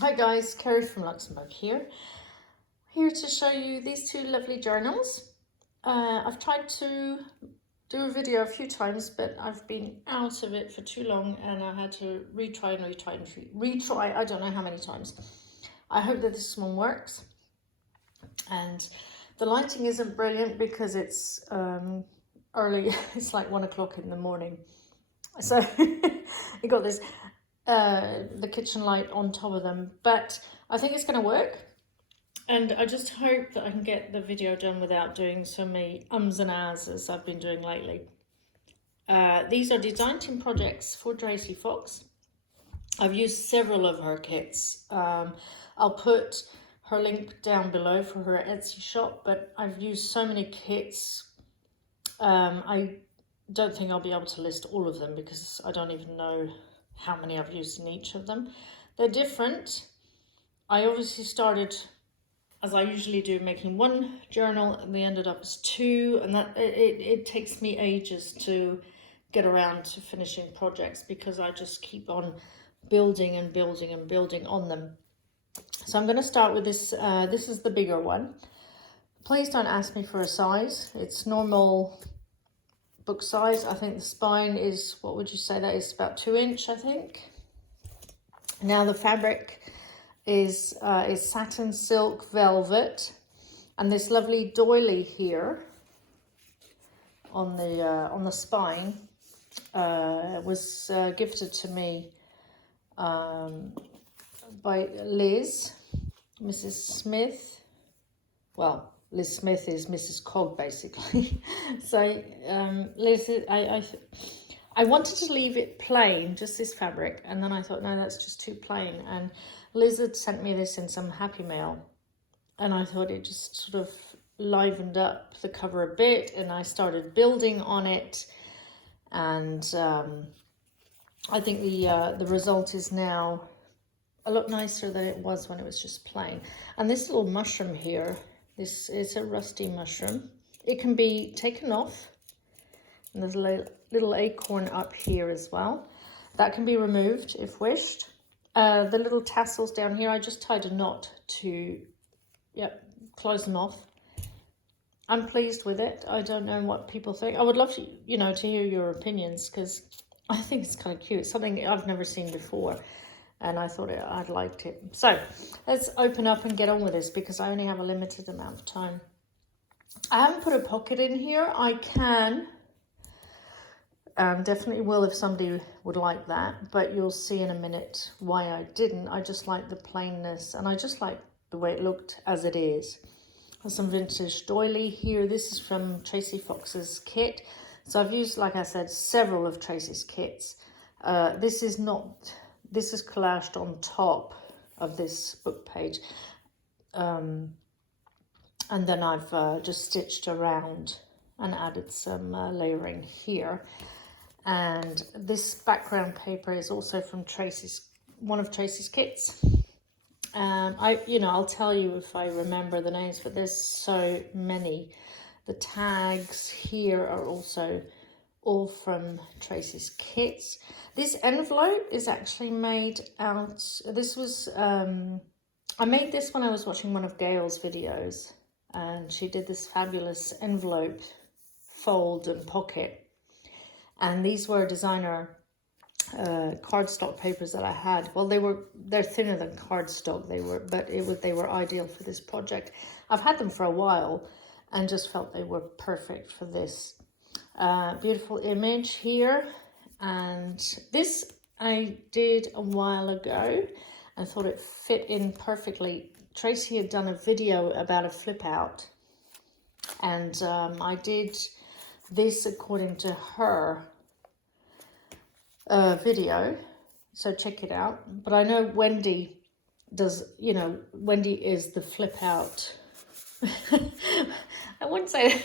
Hi guys, Kerry from Luxembourg here to show you these two lovely journals. I've tried to do a video a few times, but I've been out of it for too long and I had to retry and retry I don't know how many times. I hope that this one works. And the lighting isn't brilliant because it's early, it's like 1 o'clock in the morning. So you got this the kitchen light on top of them, but I think it's going to work, and I just hope that I can get the video done without doing so many ums and ahs as I've been doing lately. These are design team projects for Tracie Fox. I've used several of her kits. I'll put her link down below for her Etsy shop, but I've used so many kits. I don't think I'll be able to list all of them because I don't even know how many I've used in each of them. They're different. I obviously started, as I usually do, making one journal, and they ended up as two, and that it takes me ages to get around to finishing projects because I just keep on building and building and building on them. So I'm going to start with this. This is the bigger one. Please don't ask me for a size. It's normal book size. I think the spine is, what would you say that is, about 2 inch, I think. Now the fabric is satin, silk, velvet, and this lovely doily here on the spine was gifted to me by Liz, Mrs. Smith. Well, Liz Smith is Mrs. Cog, basically. So Liz, I wanted to leave it plain, just this fabric, and then I thought, no, that's just too plain. And Liz had sent me this in some Happy Mail, and I thought it just sort of livened up the cover a bit, and I started building on it, and I think the result is now a lot nicer than it was when it was just plain. And this little mushroom here, this is a rusty mushroom. It can be taken off, and there's a little acorn up here as well. That can be removed if wished. The little tassels down here, I just tied a knot to, close them off. I'm pleased with it. I don't know what people think. I would love to, to hear your opinions, because I think it's kind of cute. It's something I've never seen before, and I thought I'd liked it. So let's open up and get on with this, because I only have a limited amount of time. I haven't put a pocket in here. I can, definitely will if somebody would like that, but you'll see in a minute why I didn't. I just like the plainness, and I just like the way it looked as it is. There's some vintage doily here. This is from Tracie Fox's kit. So I've used, like I said, several of Tracie's kits. This is collaged on top of this book page. And then I've just stitched around and added some layering here. And this background paper is also from one of Tracie's kits. I'll tell you if I remember the names, but there's so many. The tags here are also all from Tracie's kits. This envelope is actually made out, this was, I made this when I was watching one of Gail's videos, and she did this fabulous envelope fold and pocket. And these were designer cardstock papers that I had. Well, they're thinner than cardstock, they were ideal for this project. I've had them for a while and just felt they were perfect for this. Beautiful image here, and this I did a while ago and thought it fit in perfectly. Tracie had done a video about a flip out, and I did this according to her video, so check it out. But I know Wendy does, Wendy is the flip out. I wouldn't say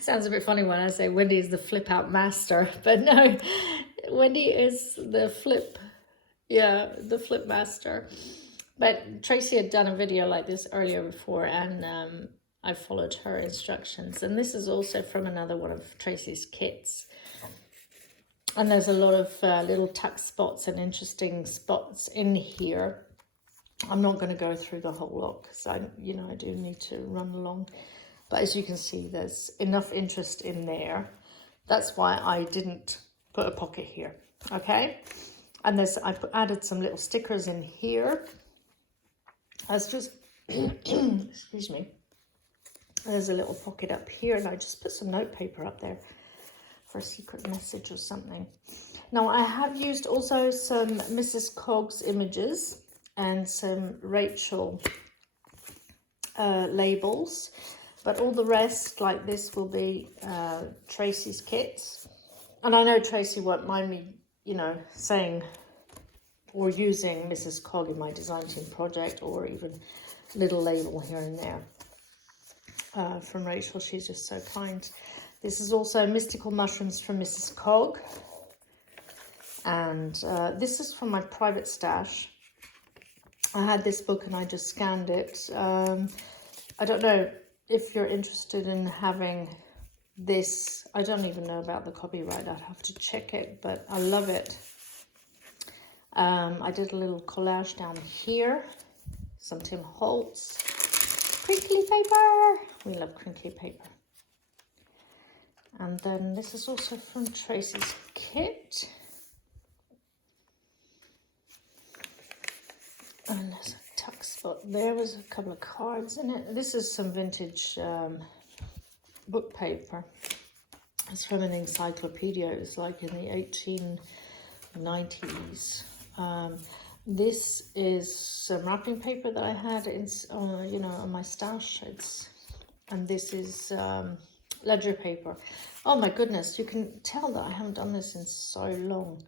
sounds a bit funny when I say Wendy is the flip out master, but no, Wendy is the flip master. But Tracie had done a video like this earlier before, and I followed her instructions. And this is also from another one of Tracie's kits. And there's a lot of little tuck spots and interesting spots in here. I'm not going to go through the whole lot because I do need to run along. But as you can see, there's enough interest in there. That's why I didn't put a pocket here, okay? And I added some little stickers in here. That's just, excuse me. There's a little pocket up here, and I just put some notepaper up there for a secret message or something. Now, I have used also some Mrs. Cog's images and some Rachel labels, but all the rest, like this, will be Tracie's kits. And I know Tracie won't mind me, saying or using Mrs. Cog in my design team project, or even little label here and there. From Rachel, she's just so kind. This is also Mystical Mushrooms from Mrs. Cog. And this is from my private stash. I had this book and I just scanned it. I don't know if you're interested in having this. I don't even know about the copyright. I'd have to check it, but I love it. I did a little collage down here. Some Tim Holtz. Crinkly paper. We love crinkly paper. And then this is also from Tracie's kit. And there's a tuck spot there. There's a couple of cards in it. This is some vintage book paper. It's from an encyclopedia. It was like in the 1890s. This is some wrapping paper that I had in, on my stash. And this is ledger paper. Oh my goodness, you can tell that I haven't done this in so long.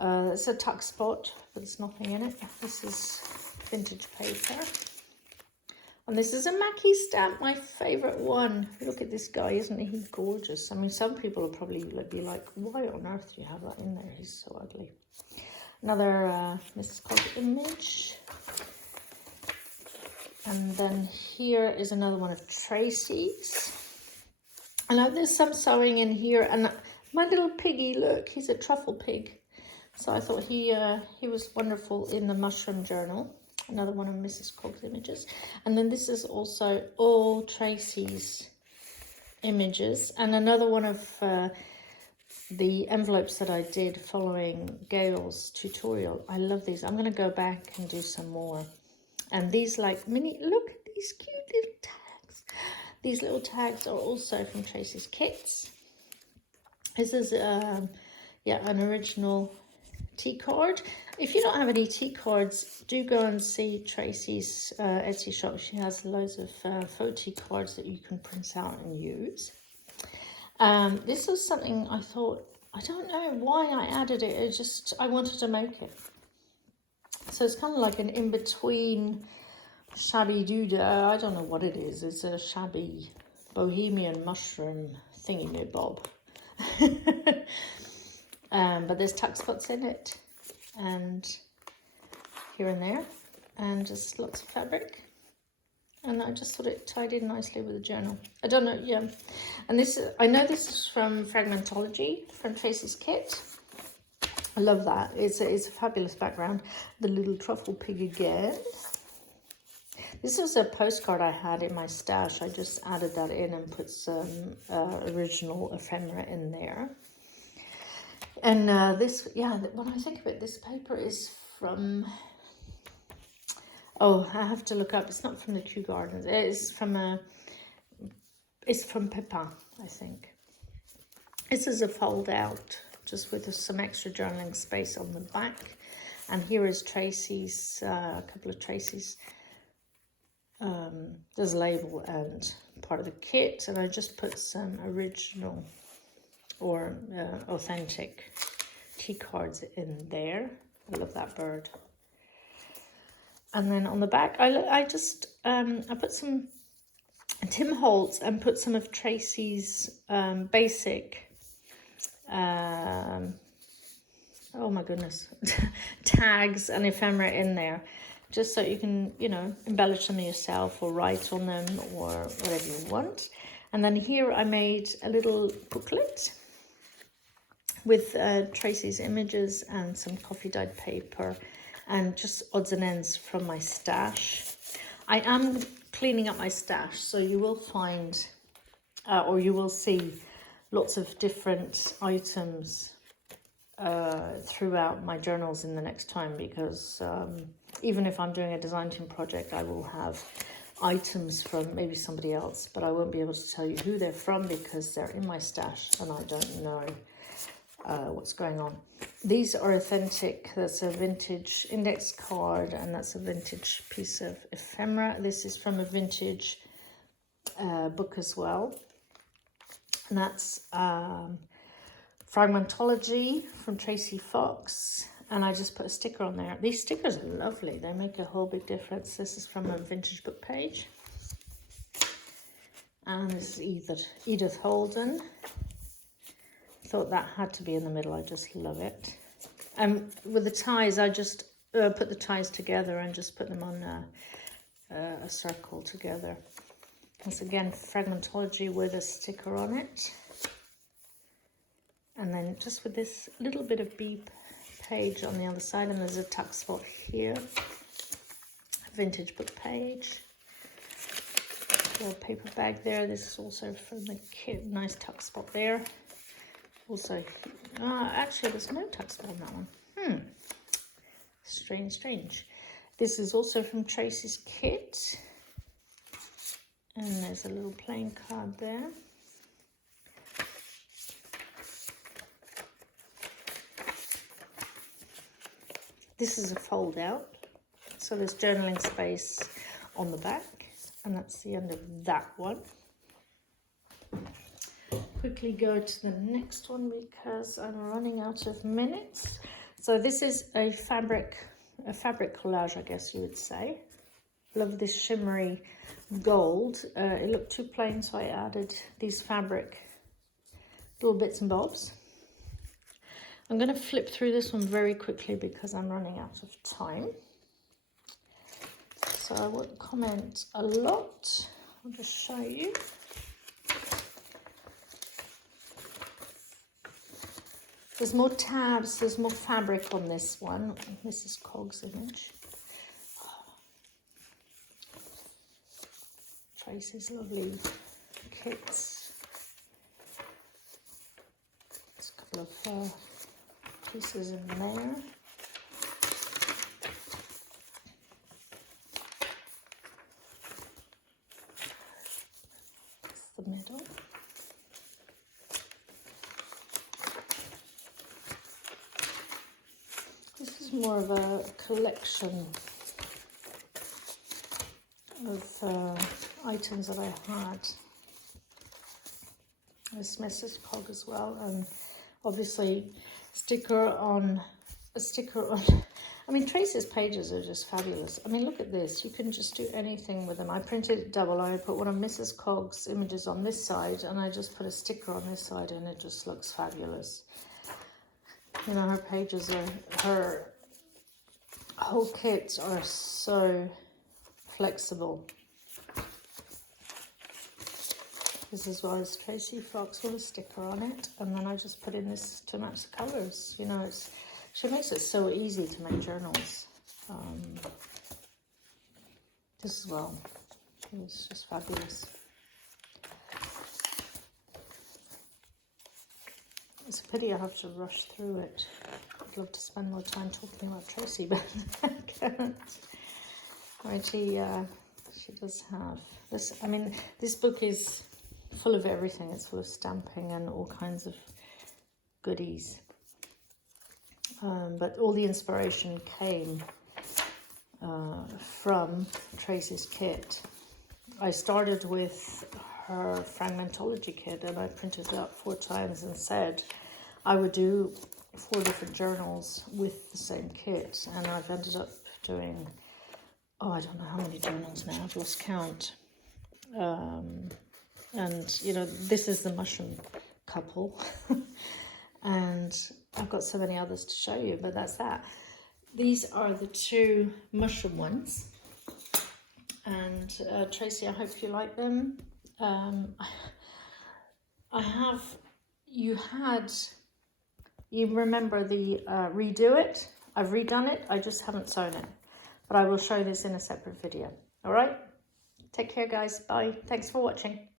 It's a tuck spot, but there's nothing in it. This is vintage paper. And this is a Mackie stamp, my favourite one. Look at this guy, isn't he gorgeous? I mean, some people will probably be like, why on earth do you have that in there? He's so ugly. Another Mrs. Cog image. And then here is another one of Tracie's. And now there's some sewing in here. And my little piggy, look, he's a truffle pig. So I thought he was wonderful in the mushroom journal. Another one of Mrs. Cog's images. And then this is also all Tracie's images. And another one of the envelopes that I did following Gail's tutorial. I love these. I'm going to go back and do some more. And these like mini, look at these cute little tags. These little tags are also from Tracie's kits. This is, an original tea card. If you don't have any tea cards, do go and see Tracie's Etsy shop. She has loads of faux tea cards that you can print out and use. This was something I thought, I don't know why I added it. I wanted to make it. So it's kind of like an in-between shabby doodah. I don't know what it is. It's a shabby bohemian mushroom thingy-me-bob. But there's tuck spots in it, and here and there, and just lots of fabric. And I just thought it tied in nicely with the journal. I don't know, yeah. And I know this is from Fragmentology, from Tracie's kit. I love that. It's a fabulous background. The little truffle pig again. This was a postcard I had in my stash. I just added that in and put some original ephemera in there. And when I think of it, this paper is from... Oh, I have to look up. It's not from the Kew Gardens. It's from Pepin, I think. This is a fold out, just with some extra journaling space on the back. And here is Tracie's, a couple of Tracie's. There's a label and part of the kit. And I just put some original or authentic tea cards in there. I love that bird. And then on the back, I put some Tim Holtz and put some of Tracie's basic, oh my goodness, tags and ephemera in there, just so you can, embellish them yourself or write on them or whatever you want. And then here I made a little booklet with Tracie's images and some coffee dyed paper and just odds and ends from my stash. I am cleaning up my stash, so you will find, or you will see lots of different items throughout my journals in the next time, because even if I'm doing a design team project, I will have items from maybe somebody else, but I won't be able to tell you who they're from because they're in my stash and I don't know what's going on. These are authentic. That's a vintage index card, and that's a vintage piece of ephemera. This is from a vintage book as well, and that's Fragmentology from Tracie Fox, and I just put a sticker on there. These stickers are lovely. They make a whole big difference. This is from a vintage book page, and this is Edith Holden. Thought that had to be in the middle. I just love it. And with the ties, I just put the ties together and just put them on a circle together. Once again, Fragmentology with a sticker on it. And then just with this little bit of beep page on the other side, and there's a tuck spot here. Vintage book page. Little paper bag there. This is also from the kit. Nice tuck spot there. Also, actually there's no tuck spot on that one. Strange. This is also from Tracie's kit. And there's a little plain card there. This is a fold out. So there's journaling space on the back. And that's the end of that one. Quickly go to the next one because I'm running out of minutes. So this is a fabric collage, I guess you would say. Love this shimmery gold. It looked too plain, so I added these fabric little bits and bobs. I'm going to flip through this one very quickly because I'm running out of time. So I won't comment a lot. I'll just show you. There's more tabs, there's more fabric on this one. This is Cog's image. Tracie's lovely kits. There's a couple of pieces in there. That's the middle. This is more of a collection of items that I had. There's Mrs. Cog as well, and obviously a sticker on. I mean, Tracie's pages are just fabulous. I mean, look at this. You can just do anything with them. I printed it double. I put one of Mrs. Cog's images on this side, and I just put a sticker on this side, and it just looks fabulous. You know, her pages her whole kits are so flexible. This as well as Tracie Fox with a sticker on it, and then I just put in this to match the colours. You know, she makes it so easy to make journals. This as well, it's just fabulous. It's a pity I have to rush through it. I'd love to spend more time talking about Tracie, but I can't. Righty, she does have this. I mean, this book is full of everything. It's full of stamping and all kinds of goodies. But all the inspiration came from Tracie's kit. I started with her Fragmentology kit, and I printed it up 4 times and said I would do 4 different journals with the same kit, and I've ended up doing, I don't know how many journals now, I've lost count. And you know, this is the mushroom couple and I've got so many others to show you, but that's that. These are the 2 mushroom ones, and Tracie, I hope you like them. You remember the Redo It I've redone it, I just haven't sewn it. But I will show this in a separate video. All right? Take care, guys. Bye. Thanks for watching.